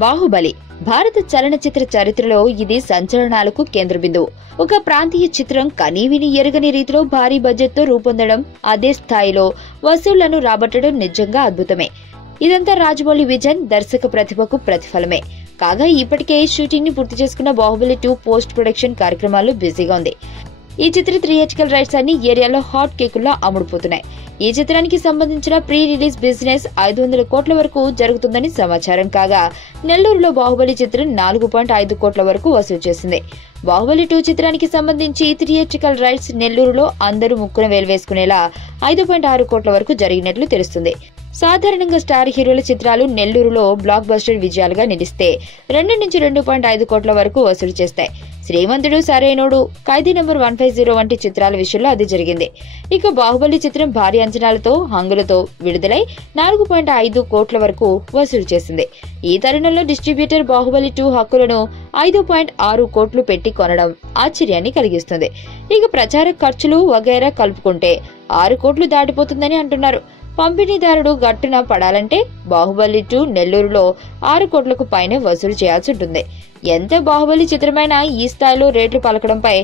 బాహుబలి భారత చలనచిత్ర చరిత్రలో ఇది సంచలనాలకు కేంద్ర బిందువు. ఒక ప్రాంతీయ చిత్రం కనీవిని ఎరగని రీతిలో భారీ బడ్జెట్ తో రూపొందడం, అదే స్థాయిలో వసూళ్లను రాబట్టడం నిజంగా అద్భుతమే. ఇదంతా రాజమౌళి విజన్, దర్శక ప్రతిభకు ప్రతిఫలమే. కాగా ఇప్పటికే షూటింగ్ ని పూర్తి చేసుకున్న బాహుబలి 2 పోస్ట్ ప్రొడక్షన్ కార్యక్రమాలు బిజీగా ఉంది. ఈ చిత్ర థియేట్రికల్ రైట్స్ అన్ని ఏరియాలో హాట్ కేకుల్లా అమ్ముడుపోతున్నాయి. ఈ చిత్రానికి సంబంధించిన ప్రీ రిలీజ్ బిజినెస్ 500 కోట్ల వరకు జరుగుతుందని సమాచారం. కాగా నెల్లూరులో బాహుబలి చిత్రం 4.5 కోట్ల వరకు వసూలు చేసింది. బాహుబలి 2 చిత్రానికి సంబంధించి థియేట్రికల్ రైట్స్ నెల్లూరులో అందరూ ముక్కున వేలు వేసుకునేలా 5.6 కోట్ల వరకు జరిగినట్లు తెలుస్తుంది. సాధారణంగా స్టార్ హీరోల చిత్రాలు నెల్లూరులో బ్లాక్ బస్టర్ విజయాలుగా నిలిస్తే 2 నుంచి 2.5 కోట్ల వరకు వసూలు చేస్తాయి. శ్రీమంతుడు, సరైనోడు, ఖైదీ నంబర్ 150 వంటి చిత్రాల విషయంలో అది జరిగింది. ఇక బాహుబలి చిత్రం భారీ అంచనాలతో, హంగులతో విడుదలై 4.5 కోట్ల వరకు వసూలు చేసింది. ఈ తరుణంలో డిస్ట్రిబ్యూటర్ బాహుబలి 2 హక్కులను 5.6 కోట్లు పెట్టి కొనడం ఆశ్చర్యాన్ని కలిగిస్తుంది. ఇక ప్రచార ఖర్చులు వగైరా కలుపుకుంటే 6 కోట్లు దాటిపోతుందని అంటున్నారు. పంపిణీదారుడు గట్టున పడాలంటే బాహుబలి 2 నెల్లూరులో 6 కోట్లకు పైనే వసూలు చేయాల్సి ఉంటుంది. ఎంత బాహుబలి చిత్రమైనా ఈ స్థాయిలో రేట్లు పలకడంపై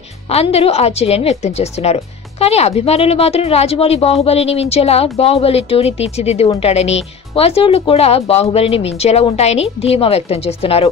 అందరూ ఆశ్చర్యాన్ని వ్యక్తం చేస్తున్నారు. కానీ అభిమానులు మాత్రం రాజమౌళి బాహుబలిని మించేలా బాహుబలి 2ని తీర్చిదిద్ది ఉంటాడని, వసూళ్లు కూడా బాహుబలిని మించేలా ఉంటాయని ధీమా వ్యక్తం చేస్తున్నారు.